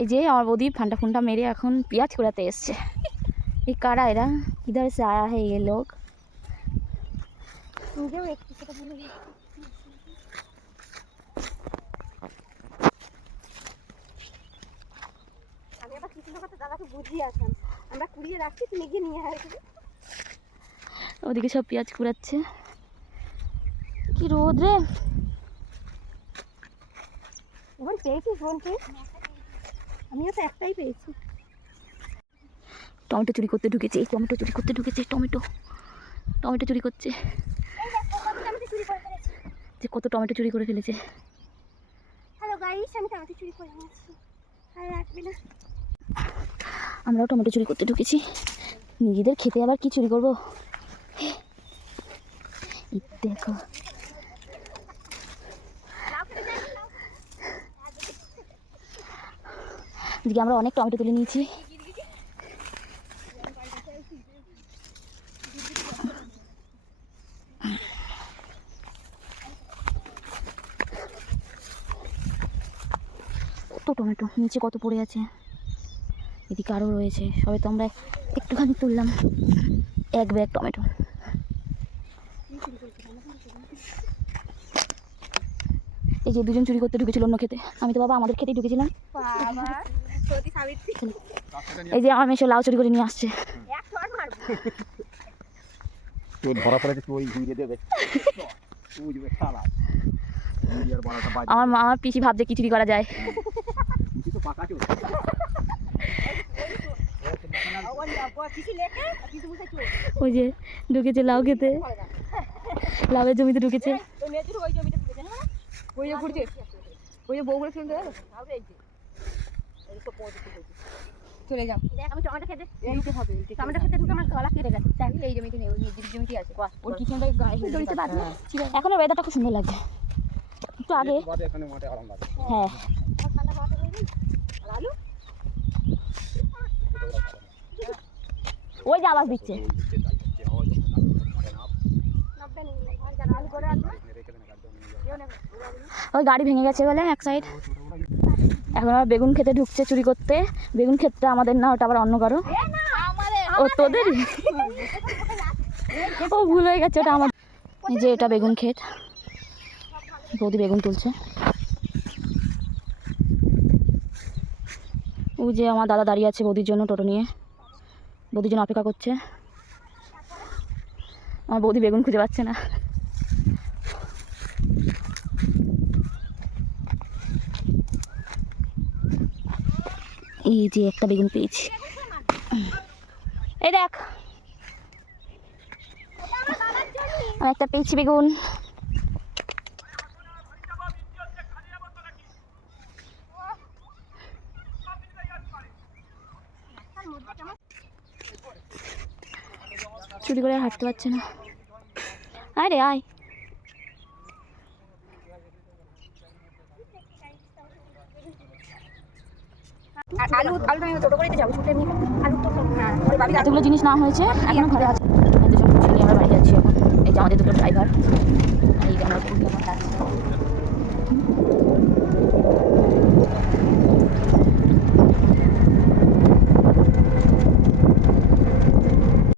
এই যে আমার বৌদি ফান্টা ফুন্টা মেরে এখন পেঁয়াজ কুড়াতে এসছে। এই কারা এরা, কিধার সে আয়া है ये लोग? ওদিকে সব পেঁয়াজ কুড়াচ্ছে। কি রোদ রে। এবার পেয়েছিস বলতে? আমিও তো একটাই পেয়েছি। টমেটো চুরি করতে ঢুকেছে, এই টমেটো চুরি করতে ঢুকেছে। টমেটো চুরি করছে। যে কত টমেটো চুরি করে ফেলেছে। হ্যালো গাইস, আমি টমেটো চুরি করে নিয়েছি। আর রাখবে না। আমরাও টমেটো চুরি করতে ঢুকেছি। নিজেদের খেতে আবার কি চুরি করবো। দেখো আজকে আমরা অনেক টমেটো তুলে নিয়েছি। কত টমেটো নিচে কত পড়ে আছে, এদিকে আরও রয়েছে। সবে তো আমরা একটুখানি তুললাম, এক ব্যাগ টমেটো। এই যে দুজন চুরি করতে ঢুকেছিল অন্য খেতে, আমি তো বাবা আমাদের খেতেই ঢুকেছিলাম। এই যে আমার মেশো লাউ চুরি করে নিয়ে আসছে। আমার পিসি ভাবছে কি চুরি করা যায়। ওই যে ঢুকেছে লাউ খেতে, লাউয়ের জমিতে ঢুকেছে। চলে যাও। আমি টমেটো খেতে ঢুকে আমার গলা কেটে গেছে। এই জমিতে নেই, ওই নিজের জমিতে আছে। ওর কিচেনটাই গায়ে জড়িতে পারবে। এখন ওয়েদারটা খুব সুন্দর লাগছে। একটু আগে হ্যাঁ ওই যে আওয়াজ দিচ্ছে। ওই গাড়ি ভেঙে গেছে বলে এক সাইড। এখন আবার বেগুন খেতে ঢুকছে চুরি করতে। বেগুন ক্ষেতটা আমাদের না, ওটা আবার অন্য কারো। ও তোদের? ও ভুল হয়ে গেছে, ওটা আমার। এই যে এটা বেগুন ক্ষেত, বৌদি বেগুন তুলছে। ও যে আমার দাদা দাঁড়িয়ে আছে বৌদির জন্য, টোটো নিয়ে বৌদির জন্য অপেক্ষা করছে। আমার বৌদি বেগুন খুঁজে পাচ্ছে না। এই যে একটা বেগুন পেয়েছি, এই দেখ আমি একটা পেয়েছি বেগুন। চুরি করে হাঁটতে পারছে না। আয় রে আয়। এতগুলো জিনিস না হয়েছে, এখনো ঘরে আছে। আমরা বাড়ি যাচ্ছি এখন। এই যে আমাদের দুটো ড্রাইভার, এই যে আমরা